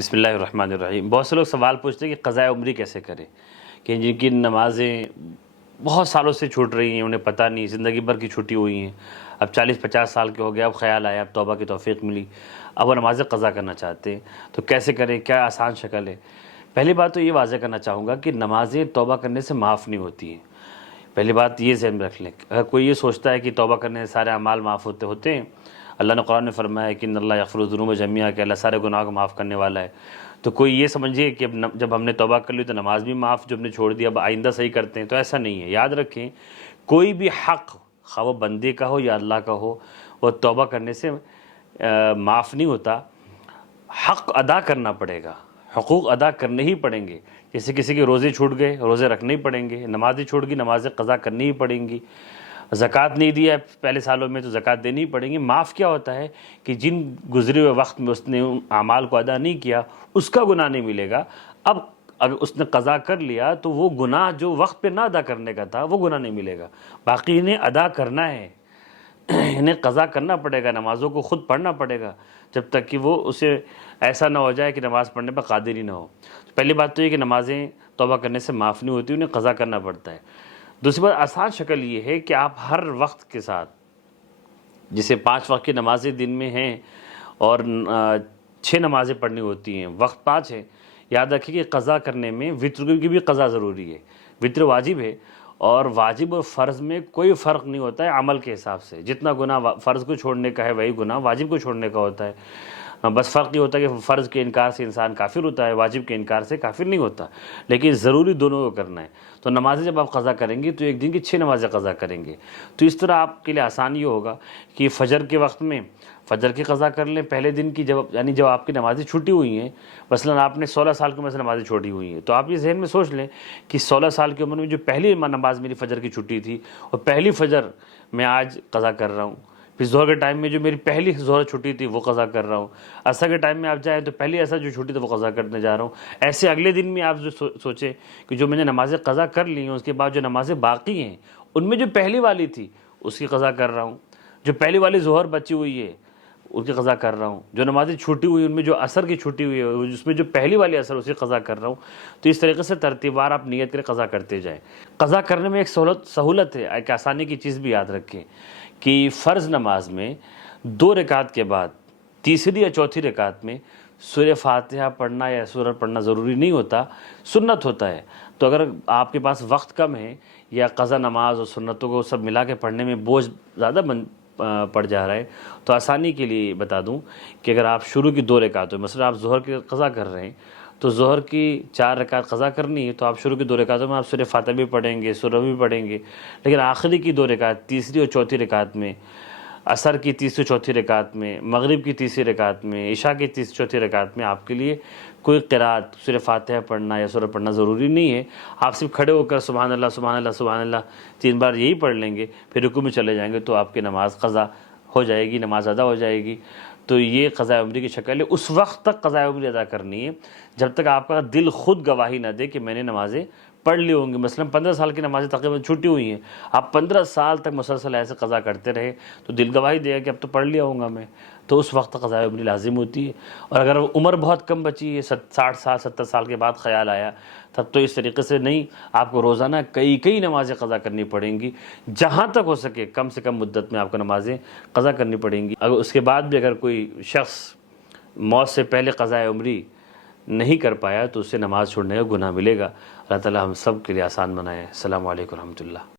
بسم اللہ الرحمن الرحیم۔ بہت سے لوگ سوال پوچھتے ہیں کہ قضاء عمری کیسے کریں، کہ جن کی نمازیں بہت سالوں سے چھوٹ رہی ہیں، انہیں پتہ نہیں، زندگی بھر کی چھٹی ہوئی ہیں، اب 40-50 سال کے ہو گئے، اب خیال آیا، اب توبہ کی توفیق ملی، اب وہ نمازیں قضا کرنا چاہتے ہیں، تو کیسے کریں، کیا آسان شکل ہے؟ پہلی بات تو یہ واضح کرنا چاہوں گا کہ نمازیں توبہ کرنے سے معاف نہیں ہوتی ہیں۔ پہلی بات یہ ذہن میں رکھ لیں، اگر کوئی یہ سوچتا ہے کہ توبہ کرنے سے سارے اعمال معاف ہوتے ہیں، اللہ نے قرآن میں فرمایا ہے کہ ان اللہ یغفر الذنوب جميعا، کہ اللہ سارے گناہوں کو معاف کرنے والا ہے، تو کوئی یہ سمجھے کہ جب ہم نے توبہ کر لی تو نماز بھی معاف، جو ہم نے چھوڑ دیا اب آئندہ صحیح کرتے ہیں، تو ایسا نہیں ہے۔ یاد رکھیں، کوئی بھی حق، خواہ وہ بندے کا ہو یا اللہ کا ہو، وہ توبہ کرنے سے معاف نہیں ہوتا، حق ادا کرنا پڑے گا، حقوق ادا کرنے ہی پڑیں گے۔ جیسے کسی کے روزے چھوٹ گئے، روزے رکھنے ہی پڑیں گے، نمازیں چھوٹ گئی، نمازیں قضا کرنی ہی پڑیں گی، زکوٰۃ نہیں دیا ہے پہلے سالوں میں تو زکوٰۃ دینی ہی پڑیں گی۔ معاف کیا ہوتا ہے کہ جن گزرے ہوئے وقت میں اس نے اعمال کو ادا نہیں کیا، اس کا گناہ نہیں ملے گا۔ اب اگر اس نے قضا کر لیا تو وہ گناہ جو وقت پہ نہ ادا کرنے کا تھا وہ گناہ نہیں ملے گا، باقی انہیں ادا کرنا ہے، انہیں قضا کرنا پڑے گا، نمازوں کو خود پڑھنا پڑے گا، جب تک کہ وہ اسے ایسا نہ ہو جائے کہ نماز پڑھنے پر قادر ہی نہ ہو۔ پہلی بات تو یہ کہ نمازیں توبہ کرنے سے معاف نہیں ہوتی، انہیں قضا کرنا پڑتا ہے۔ دوسری بات، آسان شکل یہ ہے کہ آپ ہر وقت کے ساتھ، جسے 5 وقت کی نمازیں دن میں ہیں اور 6 نمازیں پڑھنی ہوتی ہیں، وقت 5 ہے، یاد رکھیں کہ قضا کرنے میں وتر کی بھی قضا ضروری ہے، وتر واجب ہے، اور واجب اور فرض میں کوئی فرق نہیں ہوتا ہے عمل کے حساب سے، جتنا گناہ فرض کو چھوڑنے کا ہے وہی گناہ واجب کو چھوڑنے کا ہوتا ہے۔ بس فرق یہ ہوتا ہے کہ فرض کے انکار سے انسان کافر ہوتا ہے، واجب کے انکار سے کافر نہیں ہوتا، لیکن ضروری دونوں کو کرنا ہے۔ تو نمازیں جب آپ قضا کریں گے تو ایک دن کی 6 نمازیں قضا کریں گے، تو اس طرح آپ کے لیے آسان یہ ہوگا کہ فجر کے وقت میں فجر کی قضا کر لیں پہلے دن کی، جب آپ کی نمازیں چھوٹی ہوئی ہیں، مثلا آپ نے 16 سال کی عمر سے نمازیں چھوڑی ہوئی ہیں، تو آپ یہ ذہن میں سوچ لیں کہ 16 سال کی عمر میں جو پہلی نماز میری فجر کی چھٹی تھی، اور پہلی فجر میں آج قضا کر رہا ہوں، پھر ظہر کے ٹائم میں جو میری پہلی ظہر چھٹی تھی وہ قضا کر رہا ہوں، عصر کے ٹائم میں آپ جائیں تو پہلی عصر جو چھٹی تھی وہ قضا کرنے جا رہا ہوں۔ ایسے اگلے دن میں آپ جو سوچیں کہ جو میں نے نمازیں قضا کر لی ہیں، اس کے بعد جو نمازیں باقی ہیں ان میں جو پہلی والی تھی اس کی قضا کر رہا ہوں، جو پہلی والی ظہر بچی ہوئی ہے اس کی قضا کر رہا ہوں، جو نمازیں چھوٹی ہوئی ان میں جو عصر کی چھٹی ہوئی ہے اس میں جو پہلی والی عصر اسی قضا کر رہا ہوں۔ تو اس طریقے سے ترتیب وار آپ نیت کریں، قضا کرتے جائیں۔ قضا کرنے میں ایک سہولت ہے، ایک آسانی کی چیز بھی یاد رکھیں کہ فرض نماز میں 2 رکعت کے بعد تیسری یا چوتھی رکعت میں سورہ فاتحہ پڑھنا یا سورہ پڑھنا ضروری نہیں ہوتا، سنت ہوتا ہے۔ تو اگر آپ کے پاس وقت کم ہے یا قضا نماز اور سنتوں کو سب ملا کے پڑھنے میں بوجھ زیادہ پڑ جا رہا ہے، تو آسانی کے لیے بتا دوں کہ اگر آپ شروع کی 2 رکعتوں، مثلا آپ ظہر کی قضا کر رہے ہیں تو ظہر کی 4 رکعت قضا کرنی ہے، تو آپ شروع کی 2 رکعتوں میں آپ سورہ فاتحہ بھی پڑھیں گے، سورہ بھی پڑھیں گے، لیکن آخری کی 2 رکعت، تیسری اور چوتھی رکعت میں، عصر کی تیسری چوتھی رکعت میں، مغرب کی تیسری رکعت میں، عشاء کی تیسری چوتھی رکعت میں آپ کے لیے کوئی قرات سورہ فاتحہ پڑھنا یا سورہ پڑھنا ضروری نہیں ہے۔ آپ صرف کھڑے ہو کر سبحان اللہ سبحان اللہ سبحان اللہ 3 بار یہی پڑھ لیں گے، پھر رکوع میں چلے جائیں گے تو آپ کی نماز قضا ہو جائے گی، نماز ادا ہو جائے گی۔ تو یہ قضاء عمری کی شکل ہے۔ اس وقت تک قضاء عمری ادا کرنی ہے جب تک آپ کا دل خود گواہی نہ دے کہ میں نے نمازیں پڑھ لی ہوں گی۔ مثلا 15 سال کی نمازیں تقریباً چھوٹی ہوئی ہیں، آپ 15 سال تک مسلسل ایسے قضا کرتے رہے تو دل گواہی دے گا کہ اب تو پڑھ لیا ہوں گا میں، تو اس وقت تک قضاء عمری لازم ہوتی ہے۔ اور اگر عمر بہت کم بچی ہے، 60 سال 70 سال کے بعد خیال آیا، تب تو اس طریقے سے نہیں، آپ کو روزانہ کئی نمازیں قضا کرنی پڑیں گی، جہاں تک ہو سکے کم سے کم مدت میں آپ کو نمازیں قضا کرنی پڑیں گی۔ اگر اس کے بعد بھی اگر کوئی شخص موت سے پہلے قضاء عمری نہیں کر پایا تو اسے نماز چھوڑنے کا گناہ ملے گا۔ اللہ تعالی ہم سب کے لیے آسان بنائے۔ السلام علیکم ورحمۃ اللہ۔